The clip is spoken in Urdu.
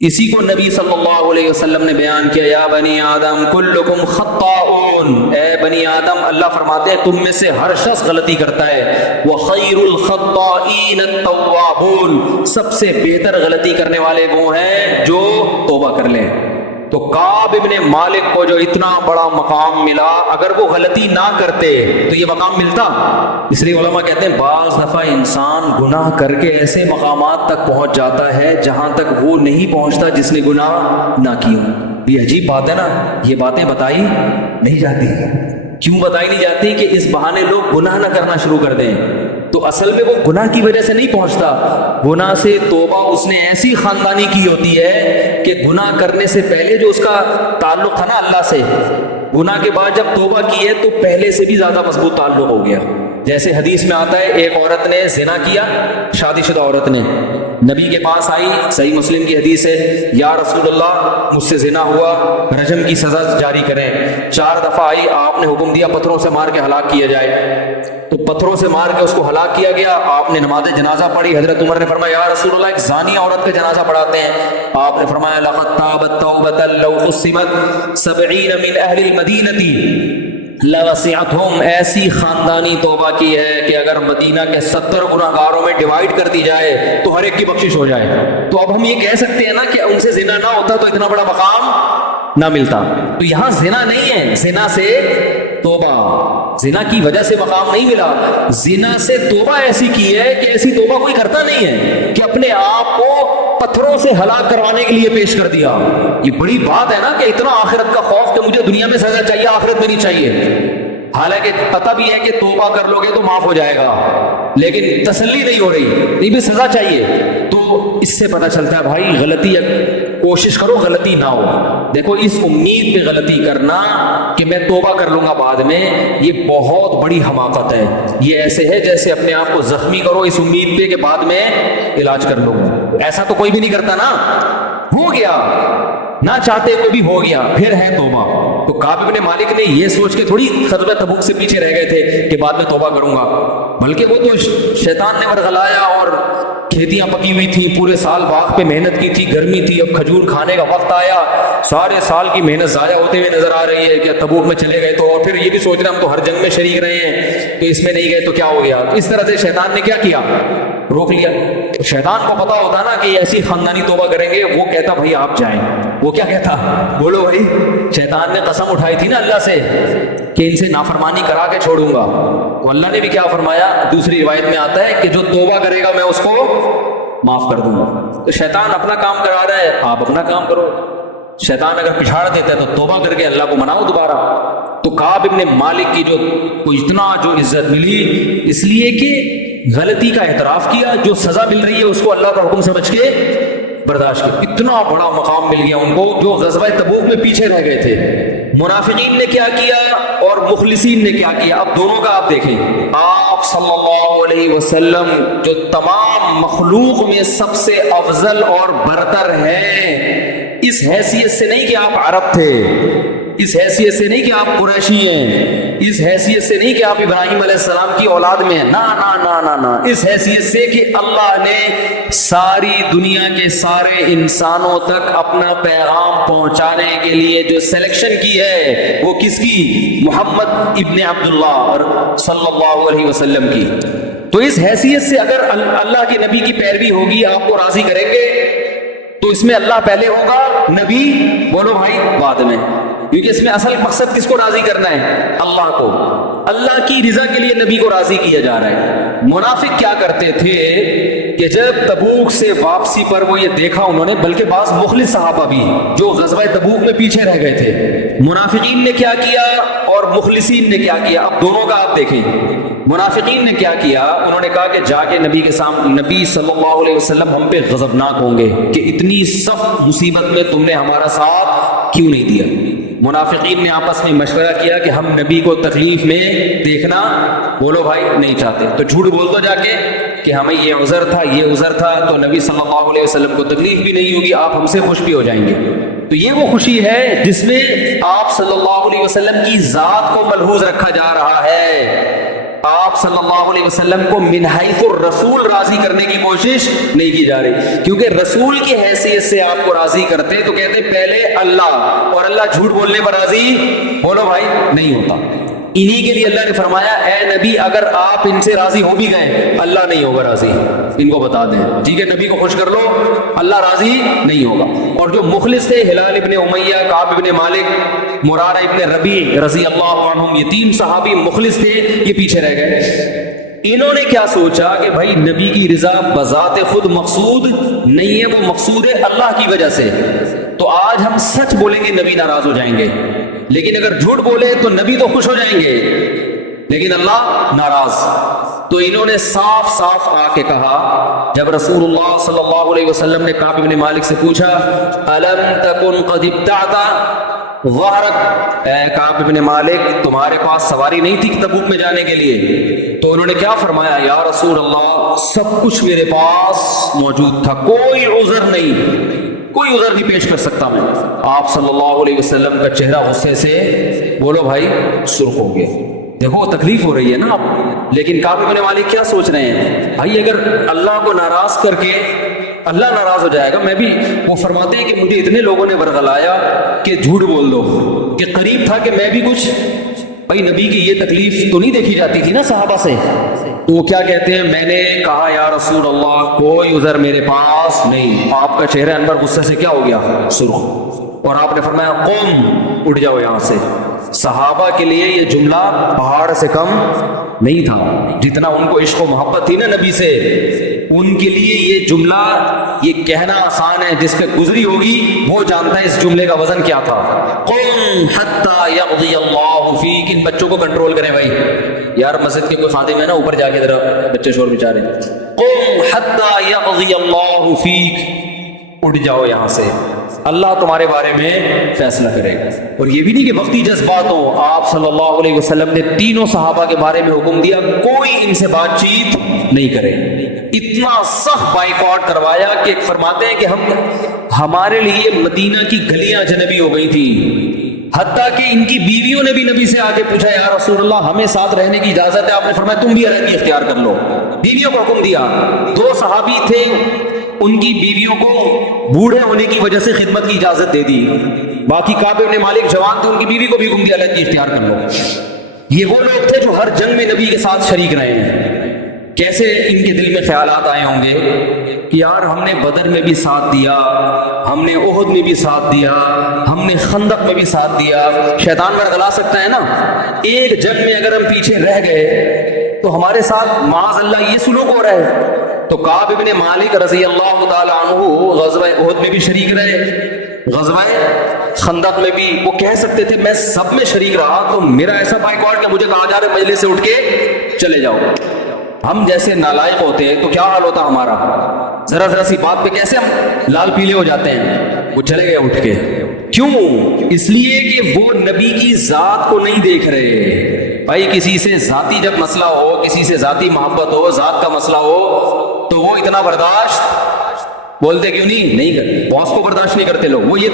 اسی کو نبی صلی اللہ علیہ وسلم نے بیان کیا، یا بنی آدم کلکم خطاؤن، اے بنی آدم، اللہ فرماتے ہیں تم میں سے ہر شخص غلطی کرتا ہے، وخیر الخطائین التوابون، سب سے بہتر غلطی کرنے والے وہ ہیں جو توبہ کر لیں۔ تو کعب ابن مالک کو جو اتنا بڑا مقام ملا، اگر وہ غلطی نہ کرتے تو یہ مقام ملتا؟ اس لیے علماء کہتے ہیں بعض دفعہ انسان گناہ کر کے ایسے مقامات تک پہنچ جاتا ہے جہاں تک وہ نہیں پہنچتا جس نے گناہ نہ کی ہو۔ یہ عجیب بات ہے نا، یہ باتیں بتائی نہیں جاتی۔ کیوں بتائی نہیں جاتی؟ کہ اس بہانے لوگ گناہ نہ کرنا شروع کر دیں۔ تو اصل میں وہ گناہ کی وجہ سے نہیں پہنچتا، گناہ سے توبہ اس نے ایسی خاندانی کی ہوتی ہے کہ گناہ کرنے سے پہلے جو اس کا تعلق تھا نا اللہ سے، گناہ کے بعد جب توبہ کی ہے تو پہلے سے بھی زیادہ مضبوط تعلق ہو گیا۔ جیسے حدیث میں آتا ہے، ایک عورت نے زنا کیا، شادی شدہ عورت نے نبی کے پاس آئی، صحیح مسلم کی حدیث ہے، یا رسول اللہ مجھ سے زنا ہوا، رجم کی سزا جاری کریں۔ 4 دفعہ آئی، آپ نے حکم دیا پتھروں سے مار کے ہلاک کیا جائے، تو پتھروں سے مار کے اس کو ہلاک کیا گیا۔ آپ نے نماز جنازہ پڑھی، حضرت عمر نے فرمایا یا رسول اللہ ایک زانی عورت کا جنازہ پڑھاتے ہیں، آپ نے فرمایا لقد تابت توبۃ لو قسمت 70 من اہل المدینہ لوسعتہم، ایسی خاندانی توبہ کی ہے کہ اگر مدینہ کے 70 گناہ گاروں میں ڈیوائڈ کر دی جائے تو ہر ایک کی بخشش ہو جائے۔ تو اب ہم یہ کہہ سکتے ہیں نا کہ ان سے زنا نہ ہوتا تو اتنا بڑا مقام نہ ملتا۔ تو یہاں زنا نہیں ہے، زنا سے توبہ، زنا کی وجہ سے مقام نہیں ملا، زنا سے توبہ ایسی کی ہے کہ ایسی توبہ کوئی کرتا نہیں ہے کہ اپنے آپ کو پتھروں سے ہلاک کروانے کے لیے پیش کر دیا۔ یہ بڑی بات ہے نا کہ اتنا آخرت کا خوف کہ مجھے دنیا میں سزا چاہیے، آخرت میں نہیں چاہیے۔ حالانکہ پتہ بھی ہے کہ توبہ کر لو گے تو معاف ہو جائے گا، لیکن تسلی نہیں ہو رہی، نہیں بھی سزا چاہیے۔ تو اس سے پتہ چلتا ہے بھائی غلطی کوشش کرو غلطی نہ ہو۔ دیکھو اس امید پہ غلطی کرنا کہ میں توبہ کر لوں گا بعد میں، یہ بہت بڑی حماقت ہے۔ یہ ایسے ہے جیسے اپنے آپ کو زخمی کرو اس امید پہ کہ بعد میں علاج کر لوں گا۔ ایسا تو کوئی بھی نہیں کرتا نا، ہو گیا نہ چاہتے تو بھی ہو گیا، پھر ہے توبہ۔ تو کعب ابن مالک نے یہ سوچ کے تھوڑی غزوہ تبوک سے پیچھے رہ گئے تھے کہ بعد میں توبہ کروں گا، بلکہ وہ تو شیطان نے ورغلایا، اور کھیتیاں پکی ہوئی تھیں، پورے سال باغ پہ محنت کی تھی، گرمی تھی، اب کھجور کھانے کا وقت آیا، سارے سال کی محنت ضائع ہوتے ہوئے نظر آ رہی ہے کہ تبوک میں چلے گئے تو، اور پھر یہ بھی سوچ رہے ہم تو ہر جنگ میں شریک رہے ہیں تو اس میں نہیں گئے تو کیا ہو گیا۔ اس طرح سے شیطان نے کیا کیا، روک لیا۔ تو شیطان کو پتا ہوتا نا کہ ایسی خاندانی توبہ کریں گے، وہ کہتا بھائی آپ جائیں، وہ کیا کہتا، بولو بھائی، شیطان نے قسم اٹھائی تھی نا اللہ سے کہ ان سے نافرمانی کرا کے چھوڑوں گا، تو اللہ نے بھی کیا فرمایا، دوسری روایت میں آتا ہے کہ جو توبہ کرے گا میں اس کو معاف کر دوں گا۔ تو شیطان اپنا کام کرا رہا ہے، آپ اپنا کام کرو۔ شیطان اگر پچھاڑ دیتا ہے تو توبہ کر کے اللہ کو مناؤ دوبارہ۔ تو کعب ابن مالک کی جو اتنا جو عزت ملی اس لیے کہ غلطی کا اعتراف کیا، جو سزا مل رہی ہے اس کو اللہ کا حکم سمجھ کے برداشت کیا، اتنا بڑا مقام مل گیا ان کو جو غزوہ تبوک میں پیچھے رہ گئے تھے۔ منافقین نے کیا کیا اور مخلصین نے کیا کیا، اب دونوں کا آپ دیکھیں۔ آپ صلی اللہ علیہ وسلم جو تمام مخلوق میں سب سے افضل اور برتر ہیں، اس حیثیت سے نہیں کہ آپ عرب تھے، اس حیثیت سے نہیں کہ آپ قریشی ہیں، اس حیثیت سے نہیں کہ آپ ابراہیم علیہ السلام کی اولاد میں ہیں، نا نا نا نا نا، اس حیثیت سے کہ اللہ نے ساری دنیا کے سارے انسانوں تک اپنا پیغام پہنچانے کے لیے جو سلیکشن کی ہے وہ کس کی، محمد ابن عبداللہ صلی اللہ علیہ وسلم کی۔ تو اس حیثیت سے اگر اللہ کے نبی کی پیروی ہوگی، آپ کو راضی کریں گے، تو اس میں اللہ پہلے ہوگا، نبی بولو بھائی بعد میں، کیونکہ اس میں اصل مقصد کس کو راضی کرنا ہے، اللہ کو، اللہ کی رضا کے لیے نبی کو راضی کیا جا رہا ہے۔ منافق کیا کرتے تھے کہ جب تبوک سے واپسی پر وہ یہ دیکھا انہوں نے، بلکہ بعض مخلص صحابہ بھی جو غزوہ تبوک میں پیچھے رہ گئے تھے، منافقین نے کیا کیا اور مخلصین نے کیا کیا، اب دونوں کا آپ دیکھیں۔ منافقین نے کیا کیا، انہوں نے کہا کہ جا کے نبی کے سامنے، نبی صلی اللہ علیہ وسلم ہم پہ غضبناک ہوں گے کہ اتنی سخت مصیبت میں تم نے ہمارا ساتھ کیوں نہیں دیا۔ منافقین نے آپس میں مشورہ کیا کہ ہم نبی کو تکلیف میں دیکھنا بولو بھائی نہیں چاہتے، تو جھوٹ بول دو جا کے کہ ہمیں یہ عذر تھا یہ عذر تھا، تو نبی صلی اللہ علیہ وسلم کو تکلیف بھی نہیں ہوگی، آپ ہم سے خوش بھی ہو جائیں گے۔ تو یہ وہ خوشی ہے جس میں آپ صلی اللہ علیہ وسلم کی ذات کو ملحوظ رکھا جا رہا ہے، آپ صلی اللہ علیہ وسلم کو من حیث الرسول راضی کرنے کی کوشش نہیں کی جا رہی، کیونکہ رسول کی حیثیت سے آپ کو راضی کرتے تو کہتے پہلے اللہ، اور اللہ جھوٹ بولنے پر راضی بولو بھائی نہیں ہوتا۔ انہی کے لیے اللہ نے فرمایا اے نبی اگر آپ ان سے راضی ہو بھی گئے اللہ نہیں ہوگا راضی، ان کو بتا دیں، ٹھیک ہے، نبی کو خوش کر لو، اللہ راضی نہیں ہوگا۔ اور جو مخلص تھے ہلال ابن امیہ، کعب ابن مالک، مرارہ ابن ربیع رضی اللہ عنہم، یہ تین صحابی مخلص تھے، یہ پیچھے رہ گئے۔ انہوں نے کیا سوچا کہ بھائی نبی کی رضا بذات خود مقصود نہیں ہے، وہ مقصود ہے اللہ کی وجہ سے، تو آج ہم سچ بولیں گے نبی ناراض ہو جائیں گے، لیکن اگر جھوٹ بولے تو نبی تو خوش ہو جائیں گے لیکن اللہ ناراض۔ تو انہوں نے صاف صاف آ کے کہا، جب رسول اللہ صلی اللہ علیہ وسلم نے کعب بن مالک سے پوچھا الم تکن قد ابتعت ظہرک، اے کعب بن مالک تمہارے پاس سواری نہیں تھی تبوک میں جانے کے لیے؟ تو انہوں نے کیا فرمایا، یا رسول اللہ سب کچھ میرے پاس موجود تھا، کوئی عذر نہیں، کوئی عذر نہیں پیش کر سکتا میں۔ آپ صلی اللہ علیہ وسلم کا چہرہ غصے سے بولو بھائی سرخ ہو گیا۔ دیکھو تکلیف ہو رہی ہے نا آپ، لیکن کعب بن مالک کیا سوچ رہے ہیں، بھائی اگر اللہ کو ناراض کر کے اللہ ناراض ہو جائے گا، میں بھی، وہ فرماتے ہیں کہ مجھے اتنے لوگوں نے ورغلایا کہ جھوٹ بول دو، کہ قریب تھا کہ میں بھی کچھ، بھائی نبی کی یہ تکلیف تو نہیں دیکھی جاتی تھی نا صحابہ سے، تو وہ کیا کہتے ہیں، میں نے کہا یا رسول اللہ کوئی عذر میرے پاس نہیں۔ آپ کا چہرہ انور غصے سے کیا ہو گیا، سرخ، اور آپ نے فرمایا قم، اٹھ جاؤ یہاں سے۔ صحابہ کے لیے یہ جملہ پہاڑ سے کم نہیں تھا، جتنا ان کو عشق و محبت تھی نا نبی سے، ان کے لیے یہ جملہ، یہ کہنا آسان ہے، جس پہ گزری ہوگی وہ جانتا ہے اس جملے کا وزن کیا تھا۔ قم حتی یقضی اللہ فیک، ان بچوں کو کنٹرول کریں بھائی، یار مسجد کے کوئی خادم ہے نا، اوپر جا کے ذرا بچے شور بچا رہے ہیں۔ قم حتی یقضی اللہ فیک، اٹھ جاؤ یہاں سے، اللہ تمہارے بارے میں فیصلہ کرے گا۔ اور یہ بھی نہیں کہ وقتی جذبات ہو، آپ صلی اللہ علیہ وسلم نے تینوں صحابہ کے بارے میں حکم دیا کوئی ان سے بات چیت نہیں کرے، اتنا سخت بائیکاٹ کروایا کہ فرماتے ہیں کہ ہمارے لیے مدینہ کی گلیاں اجنبی ہو گئی تھی، حتیٰ کہ ان کی بیویوں نے بھی نبی سے آ کے پوچھا یا رسول اللہ ہمیں ساتھ رہنے کی اجازت ہے؟ آپ نے فرمایا تم بھی علیحدگی اختیار کر لو، بیویوں کو حکم دیا۔ دو صحابی تھے، ان کی بیویوں کو بوڑھے ہونے کی وجہ سے خدمت کی اجازت دے دی، باقی کعب بن مالک جوان تھے، ان کی بیوی کو بھی حکم دیا علیحدگی اختیار کر لو۔ یہ وہ لوگ تھے جو ہر جنگ میں نبی کے ساتھ شریک رہے ہیں۔ کیسے ان کے دل میں خیالات آئے ہوں گے کہ یار ہم نے بدر میں بھی ساتھ دیا، ہم نے احد میں بھی ساتھ دیا، ہم نے خندق میں بھی ساتھ دیا، شیطان ورغلا سکتا ہے نا، ایک جنگ میں اگر ہم پیچھے رہ گئے تو ہمارے ساتھ معاذ اللہ یہ سلوک ہو رہا ہے۔ تو کعب بن مالک رضی اللہ تعالی عنہ غزوہ احد میں بھی شریک رہے، غزوہ خندق میں بھی، وہ کہہ سکتے تھے میں سب میں شریک رہا، تو میرا ایسا بائیکاٹ کہ مجھے کہا جا رہا ہے مجلس سے اٹھ کے چلے جاؤ۔ ہم جیسے نالائق ہوتے تو کیا حال ہوتا ہمارا، ذرا ذرا سی بات پہ کیسے ہم لال پیلے ہو جاتے ہیں۔ وہ چلے گئے اٹھ کے، کیوں؟ اس لیے کہ وہ نبی کی ذات کو نہیں دیکھ رہے۔ بھائی کسی سے ذاتی جب مسئلہ ہو، کسی سے ذاتی محبت ہو، ذات کا مسئلہ ہو، تو وہ اتنا برداشت بولتے کیوں نہیں کرتے، باس کو برداشت نہیں کرتے لوگ، وہ یہ